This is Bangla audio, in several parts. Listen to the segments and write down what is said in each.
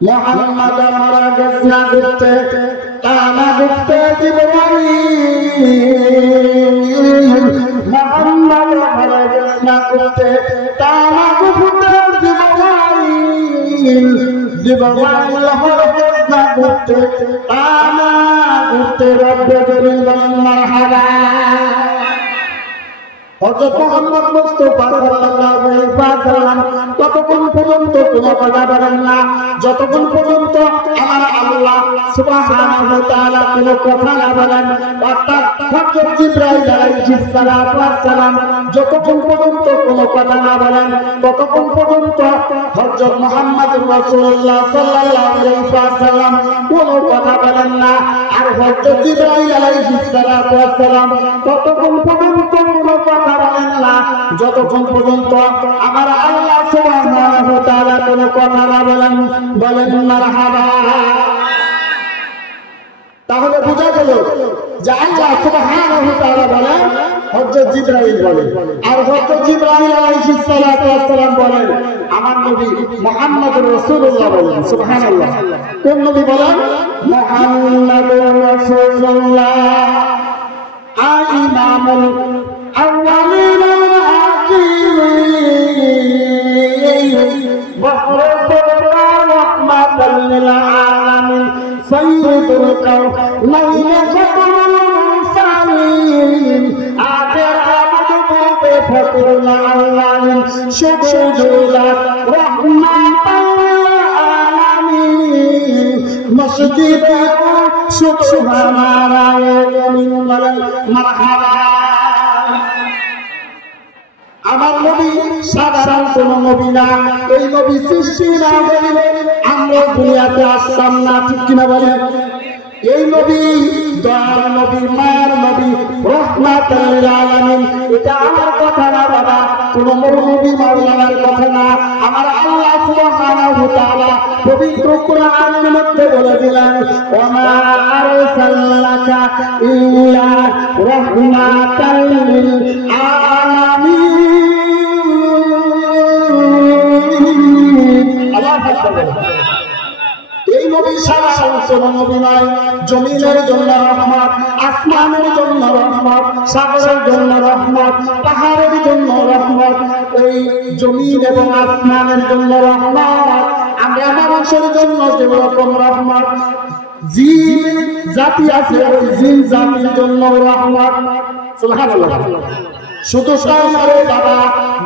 মুহাম্মদ মারা গেছে না ঘুরতে টানা ঘুরতে জিবরাইল মুহাম্মদ মারা গেছে না ঘুরতে টানা ঘুরতে জিবরাইল জিবরাইল মারা গেছে না ঘুরতে টানা ঘুরতে রব্বে জলিল মারহাবা হযরত মুহাম্মদ মুস্তাফা সাল্লাল্লাহু আলাইহি ওয়াসাল্লাম ততক্ষণ পর্যন্ত কোনো কথা বলেন না যতক্ষণ পর্যন্ত আমার আল্লাহ সুবহানাহু ওয়া তাআলা কোনো কথা না বলেন। অর্থাৎ হযরত জিবরাইল আলাইহিস সালাম যতক্ষণ পর্যন্ত কোনো কথা না বলেন ততক্ষণ পর্যন্ত হযরত মুহাম্মদ রাসূলুল্লাহ সাল্লাল্লাহু আলাইহি ওয়াসাল্লাম কোনো কথা বলেন না। আর হযরত জিবরাইল আলাইহিস সালাম ততক্ষণ পর্যন্ত কোনো কথা বলেন না যতক্ষণ পর্যন্ত আমার আল্লাহ সুবহানাহু ওয়া তাআলা কোনো কথা না বলেন মারহাবা। তাহলে বোঝা গেল যে আল্লাহ সুবহানাহু ওয়া তাআলা বলেন হযরত জিবরাইল বলেন আর হযরত জিবরাইল আলাইহিস সালাম বলেন আমার নবী মুহাম্মদুর রাসূলুল্লাহ বলেন সুবহানাল্লাহ। কোন নবী বলেন? মুহাম্মদুর রাসূলুল্লাহ ইমামুল আউয়ালিন ওয়াল আখিরিন ওয়া রাহমাতাল লিল আলামিন সাইয়্যিদুল কাওনাইন খাতামুল মুরসালিন আখির আবদুল ফাতুল আলামিন শুকরুল রাহমাতাল লিল আলামিন মসজিদ মারহাবা। আমার নবী সাধারণ কোন নবী না, এই নবী সৃষ্টি না হইলে আমরা দুনিয়াতে আসতাম না, ঠিক কিনা বলেন? এই নবী দয়ার নবী, মায়ের নবী, রাহমাতুল লিল আলামিন। এটা আমার কথা না বাবা, কোন মৌলবী মাওলানার কথা না। আমার আল্লাহ সুবহানাহু ওয়া তাআলা পবিত্র কোরআনের মধ্যে বলে দিলেন ওয়া মা আরসালনাকা ইল্লা রাহমাতাল লিল আলামিন। আল্লাহ আকবার। এই নবী সাধারণ কোন নবী নয়, জমিনের জন্য রহমত, আসমানের জন্য রহমত, সাগরের জন্য রহমত, পাহাড়ের জন্য রহমত, ওই জমিন এবং আসমানের জন্য রহমত, আমরা মানুষের জন্য যেরকম রহমত, জিন জাতি আছে ওই জিন জাতির জন্য রহমত। সুবহানাল্লাহ। শুধু সাগরে বাবা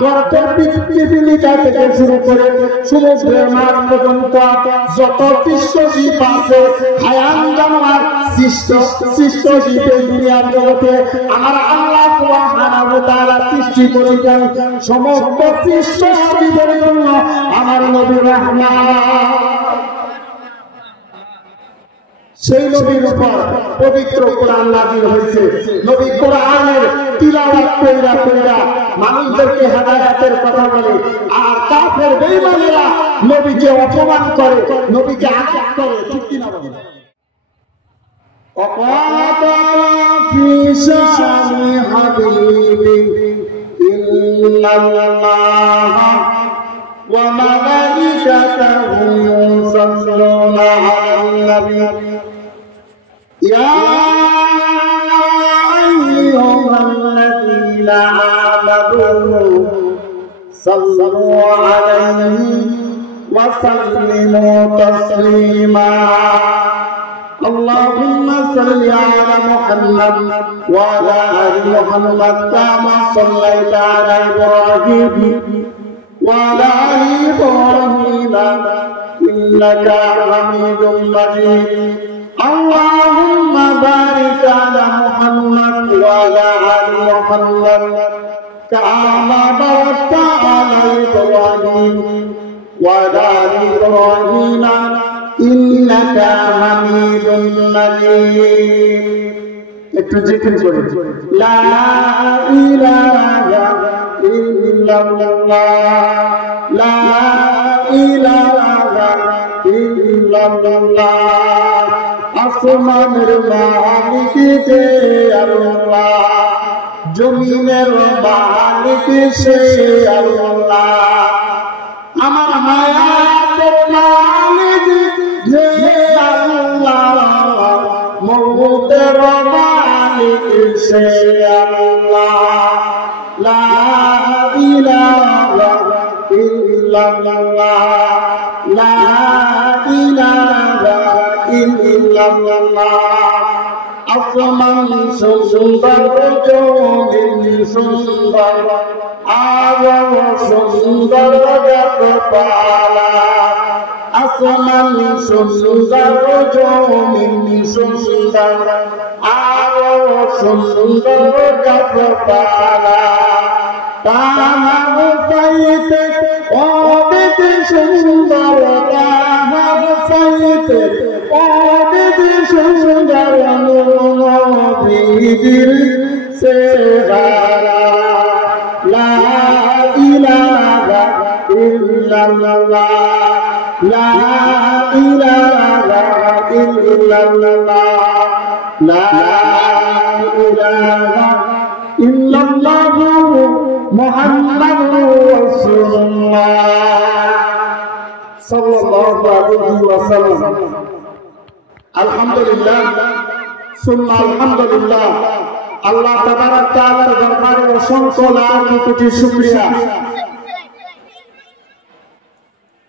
গর্তের পৃথিবীটা থেকে শুরু করে সমুদ্রের মাঝ পর্যন্ত যত সৃষ্ট জীব আছে, হায়ান জানোয়ার সৃষ্ট জীব এই দুনিয়ার জগতে আমার আল্লাহ সুবহানাহু ওয়া তাআলা সৃষ্টি করেছেন। সমস্ত সৃষ্ট জীবের জন্য আমার নবী রাহমাত। সেই নবীর উপর পবিত্র কোরআন নাযিল হয়েছে। নবী কোরআনের তিলাওয়াত কইরা মানুষদেরকে হেদায়েতের কথা বলে, আর কাফের বেঈমানেরা নবীকে অপমান করে, নবীকে আঘাত করে, ঠিক কি না বলেন? অকাতারা ফি শানি হাবিবি ইন্নাল্লাহা ওয়া মালাইকাতাহু ইউসাল্লুনা আলান নবী ইয়া আইয়ুহাল্লাযীনা আমানু সাল্লু আলাইহি ওয়া সাল্লিমু তাসলিমা। اللهم صل على محمد وعلى آل محمد كما صليت على إبراهيم وعلى آل إبراهيم إنك حميد مجيد. اللهم بارك على محمد وعلى آل محمد كما باركت على إبراهيم وعلى آل إبراهيم إنك حميد مجيد. একটু জিকির করি লা ইলাহা ইল্লাল্লাহ লা ইলাহা ইল্লাল্লাহ। আসমানের মালিক কে আল্লাহ, জমিনের মালিক সে আল্লাহ, আমার হায়াতের মালিক সে আল্লাহ লা ইলাহা ইল্লাল্লাহ লা ইলাহা ইল্লাল্লাহ আসমান সুন্দর জমিন সুন্দর আবহাওয়া সুন্দর গাছপালা আসমান সুন্দর জমিন সুন্দর আবহাওয়া সুন্দর গাছপালা তাহার সাইতে অনেক সুন্দর তাহার সাইতে অনেক সুন্দর নবীর চেহারা লা ইলাহা ইল্লাল্লাহ লা ইলাহা ইল্লাল্লাহ লা ইলাহা ইল্লাল্লাহ মুহাম্মাদুর রাসূলুল্লাহ সাল্লাল্লাহু আলাইহি ওয়াসাল্লাম। আলহামদুলিল্লাহ সুম্মা আলহামদুলিল্লাহ। আল্লাহ তাবারক তাআলার দরবারে অসংখ্য লাখ কোটি শুকরিয়া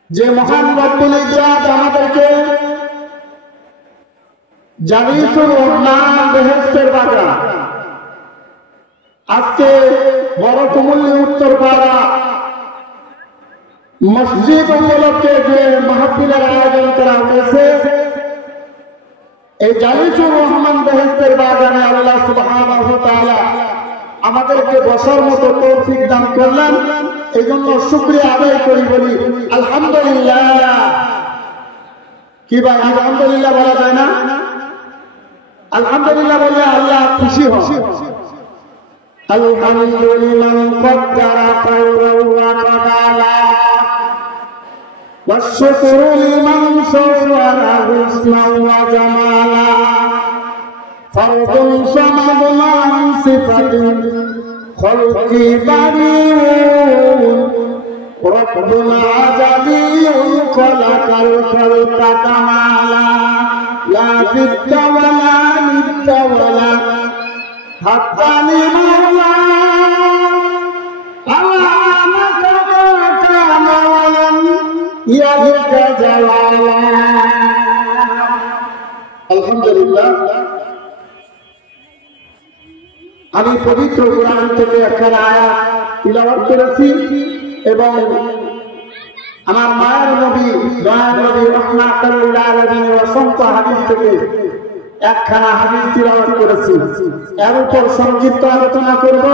যে মহান রব্বুল ইজ্জত আমাদেরকে জান্নাতুর রহমান বেহেশতের বাগান আজকে বড় কুমিল্লা উত্তরপাড়া মসজিদ উপলক্ষে যে মাহফিলের আয়োজন করা হয়েছে, এই জান্নাতুর রহমান বেহেশতের বাগানে আল্লাহ সুবহানাহু ওয়া তাআলা আমাদেরকে বসার মতো তৌফিক দান করলেন। এই জন্য শুকরিয়া আদায় করি, বলি আলহামদুলিল্লাহ। কি ভাই আলহামদুলিল্লাহ বলা যায় না? আলহামদুলিল্লাহ বলে আল্লাহ খুশি হন। আলহামদুলিল্লাহ কদ্দারা খায়রান ওয়া কাদালা والشكر لمن صور حسنا وجمالا فرد صمد عن صفة خلق بريء رب عجبي خلق الخلق كمالا لا ضد ولا ند ولا حق لمولى আলহামদুলিল্লাহ। আমি পবিত্র কোরআন থেকে একটা আয়াত তিলাওয়াত করেছি এবং আমার মায়ের নবী দয়ার নবী রাহমাতুল লিল আলামিনের অসংখ্য হাদিস থেকে একখানা হাদিস তিলাওয়াত করেছি। এর উপর সংক্ষিপ্ত আলোচনা করব।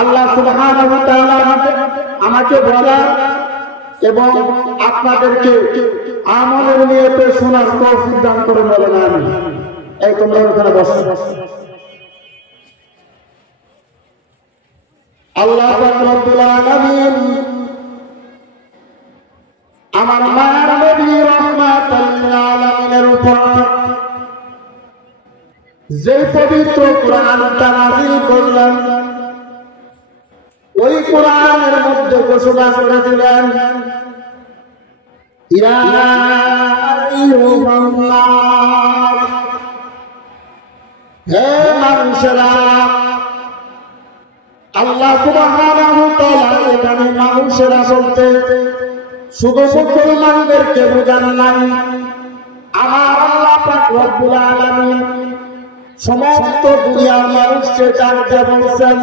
আল্লাহ সুবহানাহু ওয়া তাআলা আমাকে বলা এবং আপনাদেরকে আমলের নিয়তে শোনার তৌফিক দান করে বলেন আমিন। এই তোমরা ওখানে বসো। আল্লাহ পাক রব্বুল আলামিন আমার মায়ের নবী রাহমাতুল লিল আলামিনের উপর যে পবিত্র কোরআনটা নাযিল করলেন, ওই কোরআনের মধ্যে ঘোষণা করে দিলেন, ইয়া আইয়ুহান নাস, হে মানুষেরা। আল্লাহ সুবহানাহু ওয়া তাআলা এখানে মানুষেরা বলতে শুধু মুসলমানদেরকে বোঝান নাই। আমার আল্লাহ পাক রব্বুল আলামিন সমস্ত দুনিয়ার মানুষকে জানতে বলছেন।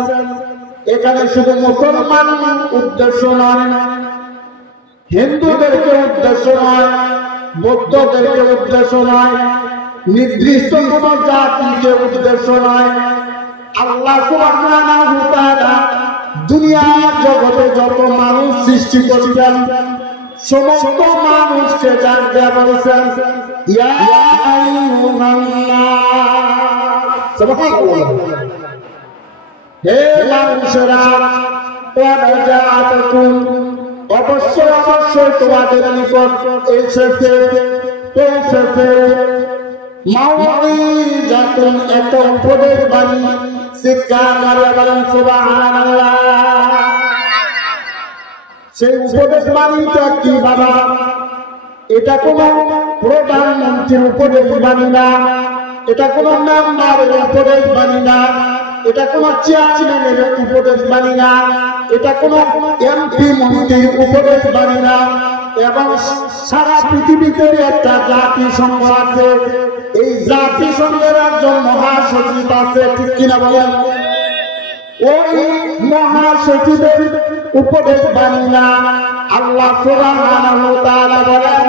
এখানে শুধু মুসলমান উদ্দেশ্য নয়, হিন্দুদেরকে উদ্দেশ্য নয়, বৌদ্ধদেরকে উদ্দেশ্য নয়, নির্দিষ্ট কোন জাতিকে উদ্দেশ্য নয়। আল্লাহ সুবহানাহু ওয়া তাআলা দুনিয়ার জগতে যত মানুষ সৃষ্টি করেছেন সমস্ত মানুষকে জানতে বলেছেন, ইয়া আইয়ুহান নাস। সুবহানাল্লাহ। হে মানুষেরা, অবশ্যই অবশ্যই তোমাদের নিকট এসেছে পৌঁছেছে মাউইজাতুন, একটা উপদেশ বাণী। শিক্ষা করে বলেন সুবহানাল্লাহ। সেই উপদেশ বাণীটা কি বাবা? এটা কোন প্রধানমন্ত্রীর উপদেশ বাণী না, এটা কোন মেম্বারের উপদেশ বাণী না, এটা কোনো চেয়ারম্যানের উপদেশ বাণী না, এটা কোনো এমপি মন্ত্রীর উপদেশ বাণী না, এবং সারা পৃথিবীতে একটা জাতিসংঘ আছে, এই জাতিসংঘের একজন মহাসচিব আছে, ঠিক কিনা বলেন? ওই মহাসচিবের উপদেশ বাণী না। আল্লাহ সুবহানাহু ওয়া তাআলা বলেন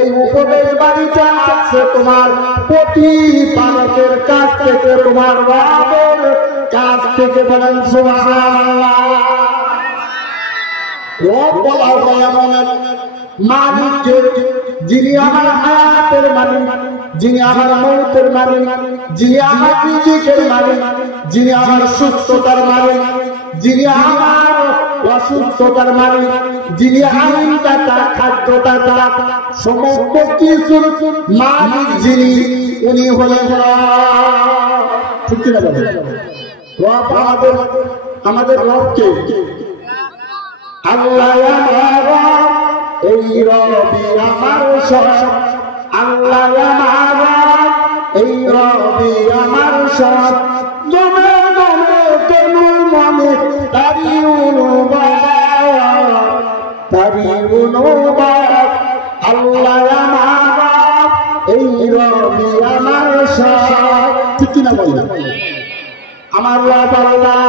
এই উপদেশ বাণীটা আছে তোমার প্রতিপালকের কাছ থেকে, তোমার রবের কাছ থেকে। বলেন সুবহানাল্লাহ। রব বলা হয় এমন মালিককে, যিনি আমার হায়াতের মালিক, যিনি আমার মৌতের মালিক, যিনি আমার রিজিকের মালিক, যিনি আমার সুস্থতার মালিক, যিনি আমার অসুস্থতার মালিক, যিনি আইনদাতা, খাদ্যদাতা, সমস্ত কিছুর মালিক যিনি, উনি হলেন রব। ঠিক কিনা বলেন? রব আমাদের রবকে আল্লাহ আমার রব, এই রবি আমার সব। আল্লাহ আমার রব, এই রবি আমার সব। দমে দমে তনু মনে তারি অনুবাদ। আল্লাহ আমার রব, এই রবি আমার সব। ঠিক কিনা বলেন? আমার রব আল্লাহ।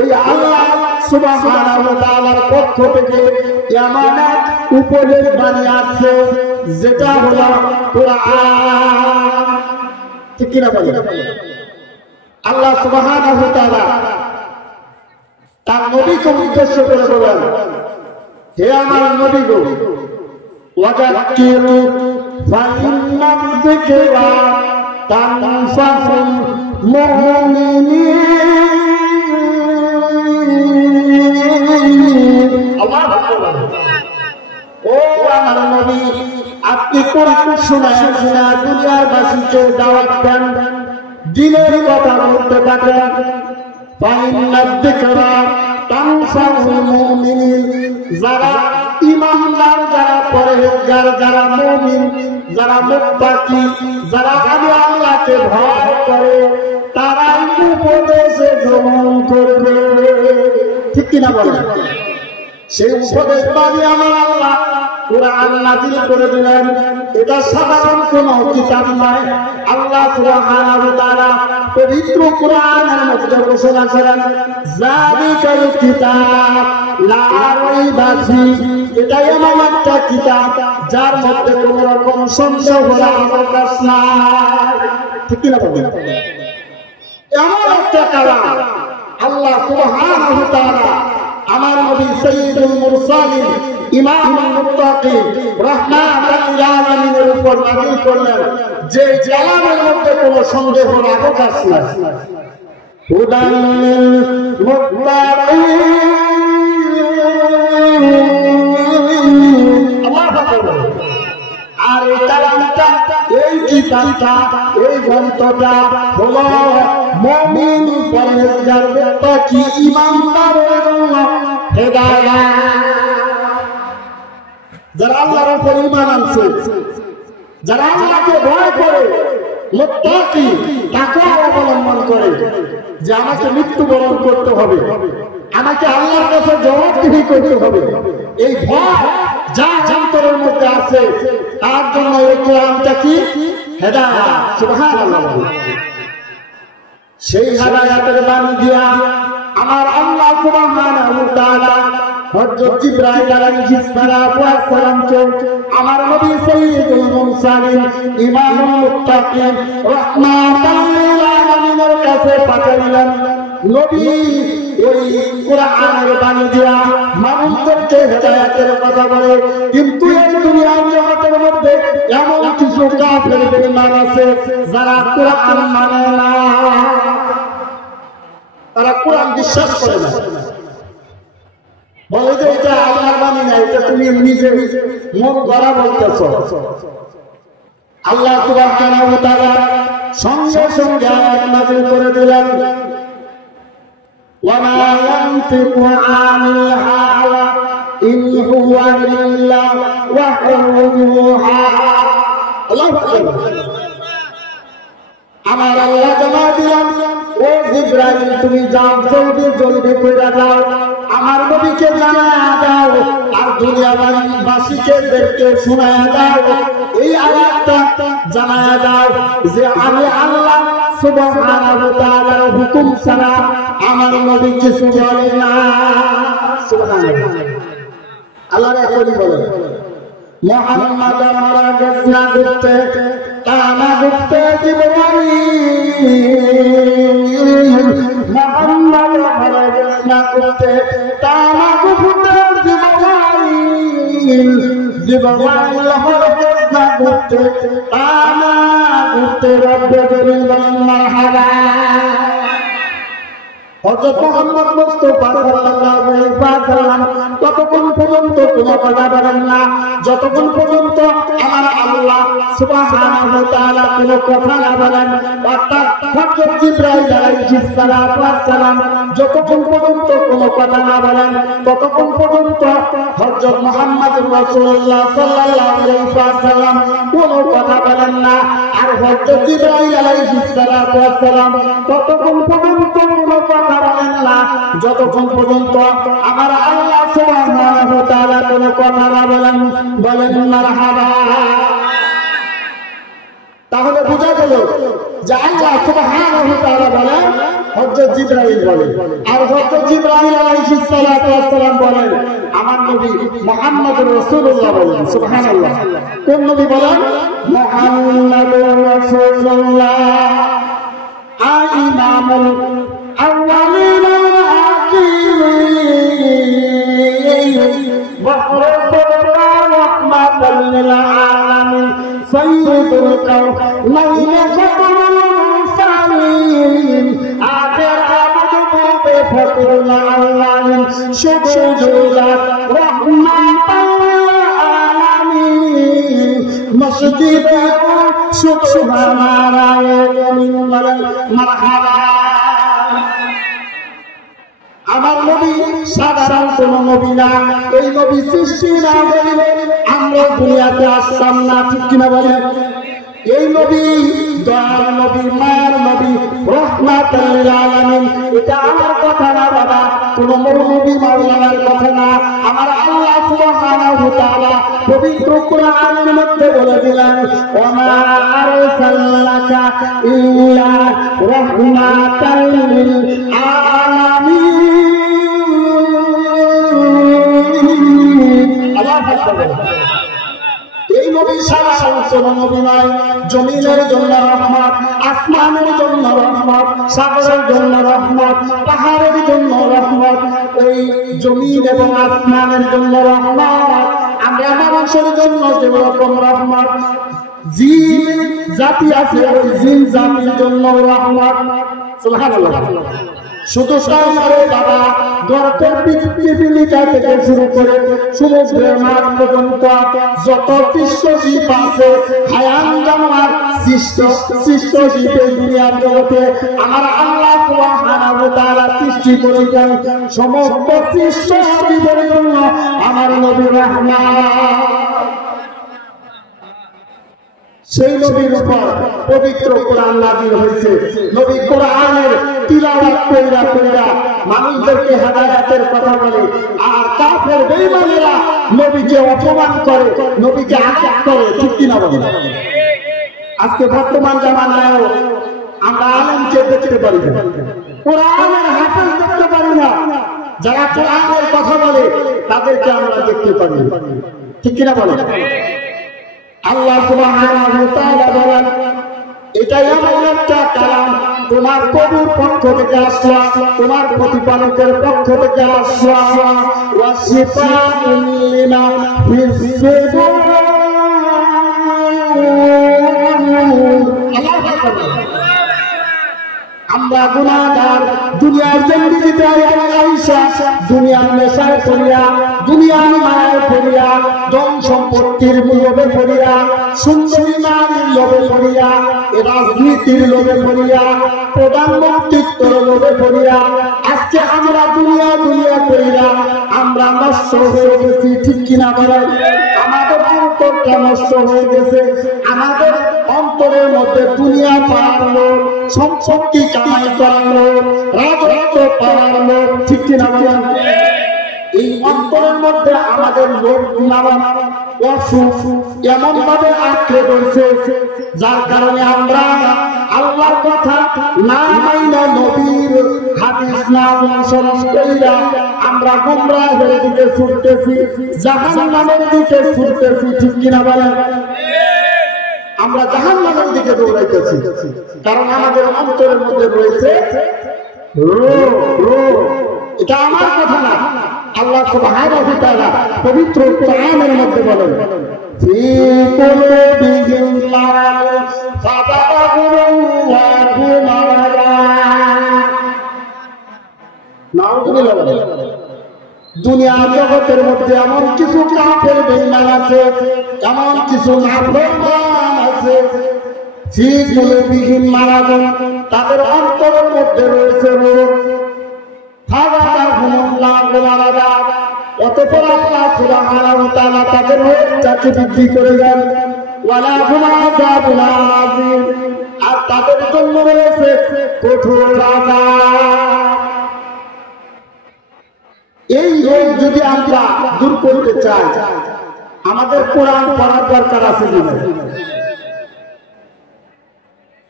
ওই আল্লাহ সুবহানাহু ওয়া তাআলার পক্ষ থেকে এমন এক উপদেশ বাণী আছে, যেটা হলো কোরআন। ঠিক কিনা বলেন? আল্লাহ সুবহানাহু ওয়া তাআলা তার নবীকে উদ্দেশ্য করে বলেন, হে আমার নবী গো, ওয়াযাক্কিরু ফাইন্না যিকরা তানফাউল মুমিনিন। ও আমার নবী, আপনি কোরআন শোনায় শোনায় দুনিয়ার বাসীকে দাওয়াত দেন, দ্বীনের কথা বলতে থাকেন। ফাইন্না যিকরা তানফাউল মুমিনিন। যারা ঈমানদার, যারা পরহেজগার, যারা মুমিন, যারা মুত্তাকি, যারা আল্লাহকে ভয় করে, তারাই উপদেশে গ্রহণ করবে। ঠিক কিনা বলেন? সেই উপদেশ বাণী আমার আল্লাহ কোরআন নাযিল করে দিলেন। এটা সাধারণ কোনো কিতাব নয়। আল্লাহ সুবহানাহু ওয়া তাআলা পবিত্র কোরআনের মধ্যে ঘোষণা করেন, যালিকাল কিতাব লা রাইবা ফীহি। এটা এমন একটা কিতাব যার মধ্যে কোনো রকম সন্দেহ করার অবকাশ নাই। ঠিক কিনা বলেন? এমন একটা কালাম আল্লাহ সুবহানাহু ওয়া তাআলা আমার নবী সাইয়্যিদুল মুরসালিন, ইমামুল মুত্তাকিন, রাহমাতাল লিল আলামিনের উপর নাযিল করলেন, যে কালামের মধ্যে কোনো সন্দেহের অবকাশ নাই। হুদাল লিল মুত্তাকিন। আল্লাহু আকবার। আর এই কালামটা, এই কিতাবটা, এই গ্রন্থটা হলো মুমিন, পরহেজগার, মুত্তাকি, ঈমানদারের জন্য হেদায়েত। যারা আল্লাহর উপর ঈমান আনছে, যারা আল্লাহকে ভয় করে, মুত্তাকি, তাকওয়া অবলম্বন করে, যে আমাকে মৃত্যুবরণ করতে হবে, আমাকে আল্লাহর কাছে জবাবদিহি করতে হবে, এই ভয় যা অন্তরের মধ্যে আছে, তার জন্য এই কোরআনটা কি? হেদায়েত। সুবহানাল্লাহ। সেই হেদায়েতের বাণী দিয়া আমার আল্লাহ সুবহানাহু ওয়া তাআলা হযরত জিবরাইল আলাইহিস সালামকে আমার নবী সাইয়্যিদুল মুরসালিন, ইমামুল মুত্তাকিন, রাহমাতাল লিল আলামিনের কাছে পাঠাইলেন। নবী ওই কোরআনের বাণী দিয়া মানুষদেরকে হেদায়েতের কথা বলে, কিন্তু এই দুনিয়ার জগতের মধ্যে এমন কিছু কাফের বেঈমান আছে যারা কোরআন মানে না, তারা কোরআন বিশ্বাস করে না, বলে যে এটা আল্লাহর বাণী না, এটা তুমি নিজে মন গড়া বলতেছ। আল্লাহ সুবহানাহু ওয়া তাআলা সঙ্গে সঙ্গে আয়াত নাযিল করে দিলেন, وما ينطق عن الهوى إن هو إلا وحي يوحى। আমার আল্লাহ জানা দিলাম, ও জিবরাইল তুমি যাও, জলদি জলদি কইরা যাও, আমার নবীকে জানায়া দাও আর দুনিয়াবাসীকে দেখতে শোনায়া দাও, এই আয়াতটা জানায়া দাও যে আমি আল্লাহ সুবহানাহু ওয়া তাআলার হুকুম ছাড়া আমার নবী কিছু বলে না। সুবহানাল্লাহ। আল্লাহ এখনই বলেন মুহাম্মদ মারা গেছে না ঘুরতে, টানা ঘুরতে জিবরাইল, মুহাম্মদ মারা গেছে না ঘুরতে, টানা ঘুরতে জিবরাইল, জিবরাইল মারা গেছে না ঘুরতে, টানা ঘুরতে রব্বে জলিল মারহাবা। হযরত মুহাম্মদ মুস্তাফা সাল্লাল্লাহু আলাইহি ওয়াসাল্লাম ততক্ষণ পর্যন্ত কোনো কথা বলেন না যতক্ষণ পর্যন্ত আমার আল্লাহ সুবহানাহু ওয়া তাআলা কোনো কথা না বলেন। অর্থাৎ হযরত জিবরাইল আলাইহিস সালাম যতক্ষণ পর্যন্ত কোনো কথা না বলেন ততক্ষণ পর্যন্ত হযরত মুহাম্মদ রাসূলুল্লাহ সাল্লাল্লাহু আলাইহি ওয়াসাল্লাম কোনো কথা বলেন না। আর হযরত জিবরাইল আলাইহিস সালাম ততক্ষণ পর্যন্ত কোনো কথা বলেন না যতক্ষণ পর্যন্ত আমার আল্লাহ সুবহানাহু ওয়া তাআলা কোনো কথা না বলেন মারহাবা। তাহলে বোঝা গেল যে আল্লাহ সুবহানাহু ওয়া তাআলা বলেন, হযরত জিবরাইল বলেন, আর হযরত জিবরাইল আলাইহিস সালাম বলেন, আমার নবী মুহাম্মদুর রাসূলুল্লাহ বলেন। সুবহানাল্লাহ। কোন নবী বলেন? মুহাম্মদুর রাসূলুল্লাহ ইমামুল আউয়ালিন ওয়াল আখিরিন ওয়া রাহমাতাল লিল আলামিন সাইয়্যিদুল কাওনাইন খাতামুল মুরসালিন আখির আবদুবে ফাতুল আলামিন শুকরুল্লাহ রাহমাতাল লিল আলামিন মসজিদে সুবহানাল্লাহি মারহাবা। আমার নবী সাধারণ কোন নবী না, এই নবী সৃষ্টি না হইলে আমরা দুনিয়াতে আসতাম না, ঠিক কিনা বলেন? এই নবী দয়ার নবী, মায়ের নবী, রাহমাতুল লিল আলামিন। এটা আমার কথা না বাবা, কোন মৌলবী মাওলানার কথা না। আমার আল্লাহ সুবহানাহু ওয়া তাআলা পবিত্র কোরআনের মধ্যে বলে দিলেন, ওয়া মা আরসালনাকা ইল্লা রাহমাতাল লিল আলামিন। আল্লাহু আকবার। এই নবী সারা কোন নবী নয়। জমিনের জন্য রহমত, আসমানের জন্য রহমত, সাগরের জন্য রহমত, পাহাড়ের জন্য রহমত, ওই জমিন এবং আসমানের জন্য রহমত। আমরা মানুষের জন্য যেরকম রহমত, জিন জাতি আছে ওই জিন জাতির জন্য রহমত। সুবহানাল্লাহ। শুধু সামনে বাবা গর্তের পৃথিবীটা থেকে শুরু করে সমুদ্রের মাছ পর্যন্ত যত সৃষ্ট জীব আছে, হায়ান জানোয়ার সৃষ্ট জীব এই দুনিয়ার জগতে আমার আল্লাহ সুবহানাহু ওয়া তাআলা সৃষ্টি করেছেন। সমস্ত সৃষ্ট জীবের জন্য আমার নবী রাহমাত। সেই নবীর উপর পবিত্র কোরআন নাযিল হয়েছে। নবী কোরআনের তিলাওয়াত কইরা মানুষদেরকে হেদায়েতের কথা বলে, আর কাফের বেঈমানেরা নবীকে অপমান করে, নবীকে আঘাত করে, ঠিক কিনা বলেন? আজকে বর্তমান জামানায়ও আমরা আলেমকে দেখতে পারি না, কোরআনের হাফেজ দেখতে পারি না। যারা কোরআনের কথা বলে তাদেরকে আমরা দেখতে পারি, ঠিক কিনা বলেন? আল্লাহ সুবহানাহু ওয়া তাআলা বলেন, এটাই এমন একটা কালাম তোমার প্রভুর পক্ষ থেকে আসলো, তোমার প্রতিপালকের পক্ষ থেকে আসলো। ওয়া শিফাউন লিমা ফিস সুদূর। আল্লাহু আকবার। আমরা গুনাহগার, দুনিয়ার জিন্দেগিতে আইসা দুনিয়ার নেশায় পড়িয়া, দুনিয়ার মায়ায় পড়িয়া, ধন সম্পত্তির লোভে পড়িয়া, সুন্দরী নারীর লোভে পড়িয়া, রাজনীতির লোভে পড়িয়া, প্রধানমন্ত্রীর লোভে পড়িয়া, আজকে আমরা দুনিয়া পড়িয়া আমরা নষ্ট হয়ে গেছি, ঠিক কিনা বলেন? আমাদের অন্তরটা নষ্ট হয়ে গেছে, আমাদের অন্তরের মধ্যে দুনিয়া পাওয়ার লোক, সম্পত্তি কামাই করার লোক, রাজত্ব পাওয়ার লোক, ঠিক কিনা বলেন? এই অন্তরের মধ্যে আমাদের লোক অসুখ এমন ভাবে আঁকড়ে রয়েছে, যার কারণে আমরা আল্লাহর কথা না মাইনা, নবীর হাদিস না অনুসরণ কইরা আমরা গুমরাহের দিকে ছুটতেছি, জাহান্নামের দিকে ছুটতেছি, ঠিক কিনা বলেন? আমরা জাহান্নামের দিকে দৌড়াইতেছি, কারণ আমাদের অন্তরের মধ্যে রয়েছে রোগ। এটা আমার কথা না, আল্লাহ সুবহানাহু ওয়া তাআলা পবিত্র কোরআনের মধ্যে বলেন, ফি কুলুবিহিম মারাদ ফাযাদাহুমুল্লাহু মারাদা। নাউযুবিল্লাহ। দুনিয়ার জগতের মধ্যে এমন কিছু কাফের বেঈমান আছে, এমন কিছু নাফরমান আছে, ফি কুলুবিহিম মারাদ, তাদের অন্তরের মধ্যে রয়েছে রোগ। অতঃপর আল্লাহ সুবহানাহু ওয়া তাআলা তাদের রোগটাকে বৃদ্ধি করে দেন, ওয়ালা হুম আযাবুন আযীম, আর তাদের জন্য রয়েছে কঠোর আযাব। এই রোগ যদি আমরা দূর করতে চাই, আমাদের কোরআন পড়ার দরকার আছে কিনা?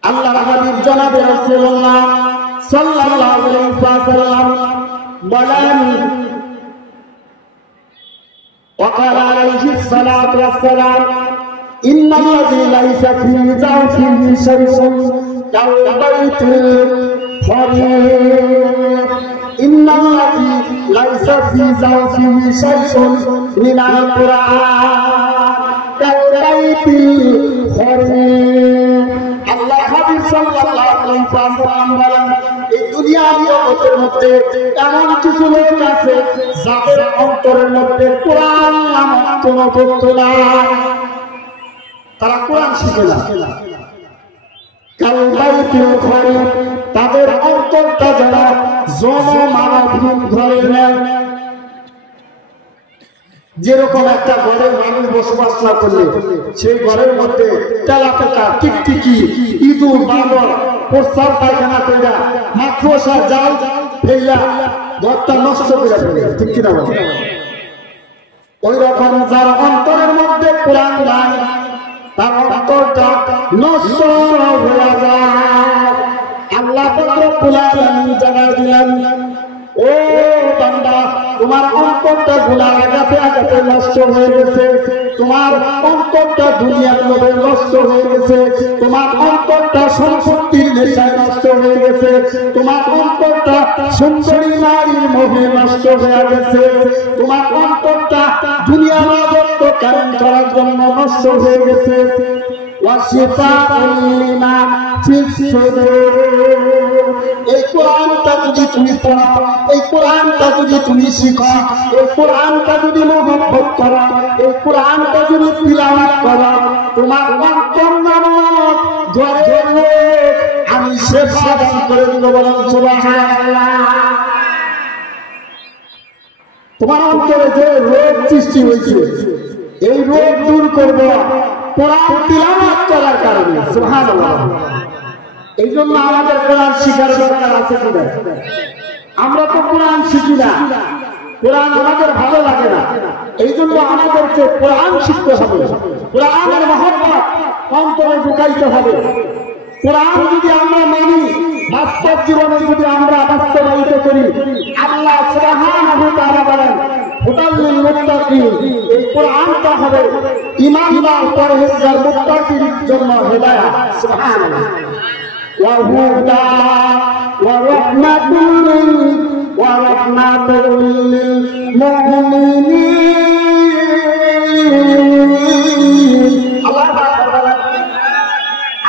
আল্লাহর হাবিব জনাবে রাসূলুল্লাহ সাল্লাল্লাহু আলাইহি ওয়াসাল্লাম বলেন, وقال عليه الصلاة والسلام إن الذي ليس في جوفه شيء كالبيت الخريف، إن الذي ليس في جوفه شيء من القرآن كالبيت الخريف। আল্লাহ হাবিব সাল্লাল্লাহু আলাইহি ওয়াসাল্লাম বলেন, এই দুনিয়ার জগতের মধ্যে এমন কিছু লোক আছে যাদের অন্তরের মধ্যে কোরআন নামক কোন বস্তু নাই, তারা কোরআন শিখে না। কালবাইতুল খরিফ, তাদের অন্তরটা যেন জনমানবহীন ঘরের ন্যায়। যেরকম একটা ঘরের মানুষ বসবাস না করলে সেই ঘরের মধ্যে তেলাপোকা, টিকটিকি, ইঁদুর, বাঁদর প্রস্রাব পায়খানা কইরা মাকড়সা জাল ফেলা ঘরটা নষ্ট করে ফেলে, ঠিক কিনা বলে? ওই রকম যার অন্তরের মধ্যে কোরআন নাই, তার অন্তরটা নষ্ট হয়ে যায়। আল্লাহ রব্বুল আলামিন জানাই দিলেন, ও বান্দা, তোমার অন্তরটা গুনাহ আঘাতে আঘাতে নষ্ট হয়ে গেছে, তোমার অন্তরটা দুনিয়ার লোভে নষ্ট হয়ে গেছে, তোমার অন্তরটা সম্পত্তির নেশায় নষ্ট হয়ে গেছে, তোমার অন্তরটা সুন্দরী নারীর মোহে নষ্ট হয়ে গেছে, তোমার অন্তরটা দুনিয়ার রাজত্ব কায়েম করার জন্য নষ্ট হয়ে গেছে। ওয়াশিফাউল লিমা ফিস সুদূর, এই কোরআনটা যদি তুমি পড়ো, এই কোরআনটা যদি তুমি শিখো, এই কোরআনটা যদি মহব্বত করো, এই কোরআনটা যদি তিলাওয়াত করো, তোমার অন্তর নামক ঘরে আমি সেবা দান করে দিব। বলেন সুবহানাল্লাহ। তোমার অন্তরে যে রোগ সৃষ্টি হয়েছে, এই রোগ দূর করব কোরআন তিলাওয়াত করার কারণে। সুবহানাল্লাহ। এই জন্য আমাদের কোরআন শিখার দরকার আছে কিনা? আমরা তো কোরআন শিখি না, কোরআন আমাদের ভালো লাগে না, এই জন্য আমাদেরকে কোরআন শিখতে হবে, কোরআনের মহব্বত অন্তরে ঢুকাইতে হবে। কোরআন যদি আমরা মানি, বাস্তব জীবনে যদি আমরা বাস্তবায়িত করি, আল্লাহ সুবহানাহু ওয়া তাআলা বলেন, হুদাল লিল মুত্তাকিন, এই কোরআনটা হবে ঈমানদার পরহেজগার মুত্তাকির জন্য হেদায়েত। সুবহানাল্লাহ। وهدى ورحمة للمؤمنين। الله أكبر।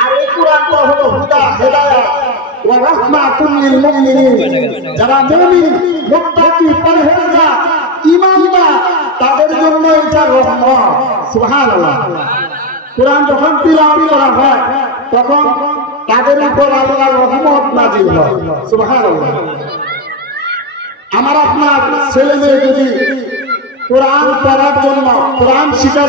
আর এই কোরআনটা হলো হুদা, হেদায়েত, ওয়া রাহমাতুল লিল মুমিনিন। যারা মুমিন, মুত্তাকি, পরহেজগার, ঈমানদার, তাদের জন্য এটা রহমত। সুবহানাল্লাহ। কোরআন যখন তিলাওয়াত করা হয় তখন তাদের উপর আল্লাহর রহমত নাযিল হয়। সুবহানাল্লাহ। আমার আপনার ছেলে মেয়ে যদি কোরআন পড়ার জন্য, কোরআন শিখার